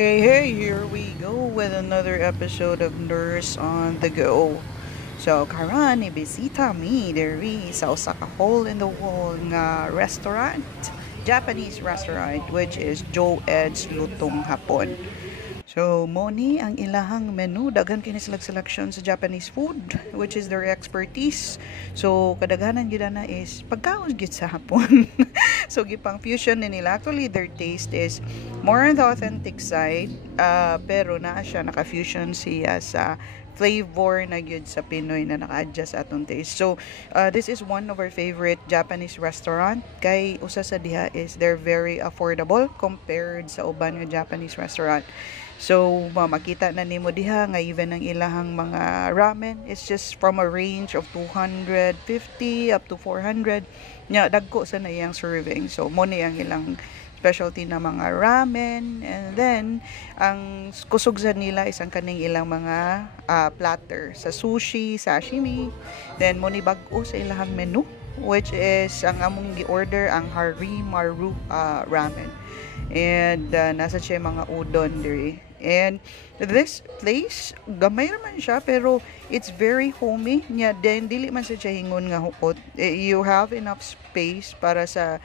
Hey, here we go with another episode of Nurse on the Go. So, karon ibisita mi diri sa usa ka hole in the wall nga restaurant, Japanese restaurant, which is Joe Ed's Lutong Hapon. So, mo ni ang ilahang menu. Daghan kini silang selection sa Japanese food, which is their expertise. So, kadaghanan gyud na is pagkaon gyud sa hapon. So, gipang fusion ni nila. Actually, their taste is more on the authentic side, pero naa siya naka-fusion siya sa flavor na gyud sa Pinoy na naka-adjust atong taste. So, this is one of our favorite Japanese restaurant. Kay usa sa diha is they're very affordable compared sa uban nga Japanese restaurant. So, makita na nimo diha nga even ang ilahang mga ramen is just from a range of 250 up to 400. Nya dagko sa na iyang serving. So, mo ni ang ilang specialty na mga ramen, and then ang kusog sa nila is ang kaning ilang mga platter sa sushi, sashimi. Then mo ni bag-o sa ilang menu, which is ang among gi-order ang Harimaru ramen. And nasa siya mga udon diri. And this place, gamay naman siya, pero it's very homey. Nya, then, dili man siya hingon nga hukot. You have enough space para sa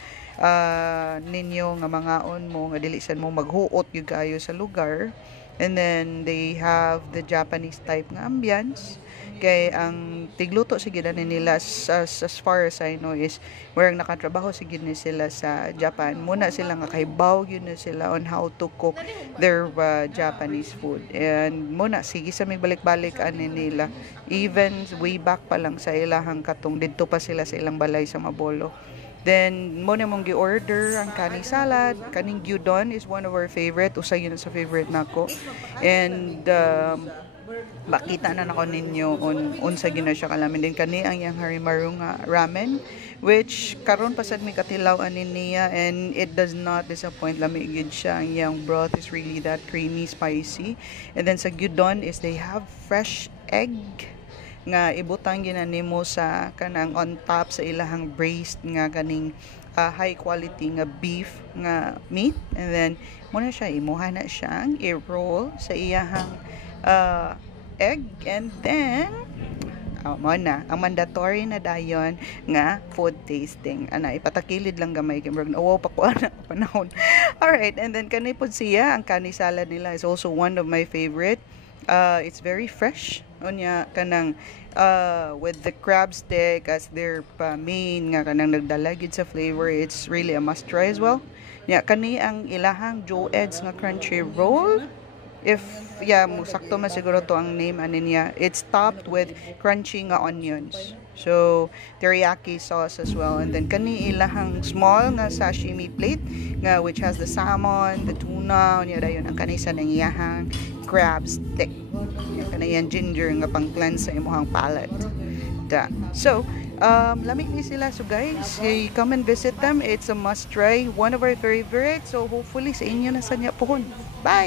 ninyo nga mangaon mo, nga dilisan mo maghuot yung kayo sa lugar. And then, they have the Japanese type nga ambience. Kay ang tigluto sige na nila as far as I know is where nakatrabaho sige ni sila sa Japan. Muna sila nga kaibaw yun na sila on how to cook their Japanese food. And muna sige sa may balik-balik ani nila. Even way back pa lang sa ilahang katong didto pa sila sa ilang balay sa Mabolo. Then, mo na mong gi-order ang kaning salad. Kaning gyudon is one of our favorite. Usa yun sa favorite nako. And, makita na nako ninyo unsa gina siya kalamin din kani ang yang Harimaru nga ramen, which karon pasad mi katilaw anin niya, and it does not disappoint. Lami gid siya. Ang yang broth is really that creamy, spicy. And then sa gyudon is they have fresh egg nga ibutang gina nimo sa kanang on top sa ilahang braised nga kaning high quality nga beef nga meat. And then mo na siya imuha na siyang i-roll sa iyahang egg, and then mo na ang mandatory na dayon nga food tasting. Ana ipatakilid lang gamay kay murag wow pa ko ana panahon. All right, and then kani pod siya ang kani salad nila is also one of my favorite. It's very fresh unya kanang with the crab stick as their main nga kanang nagdala gid sa flavor. It's really a must try as well. Nya kani ang ilahang Joe Ed's nga crunchy roll. If musakto man siguro to ang name ani niya. It's topped with crunchy nga onions. So teriyaki sauce as well. And then kani ilahang small nga sashimi plate nga which has the salmon, the tuna, unya dayon ang kanisa ng iyahang crab stick. Kanayan ginger nga pang cleanse sa imong palate. So, lamig ni sila. So guys, come and visit them. It's a must try. One of our favorites. So hopefully sa inyo na sa niya pohon. Bye!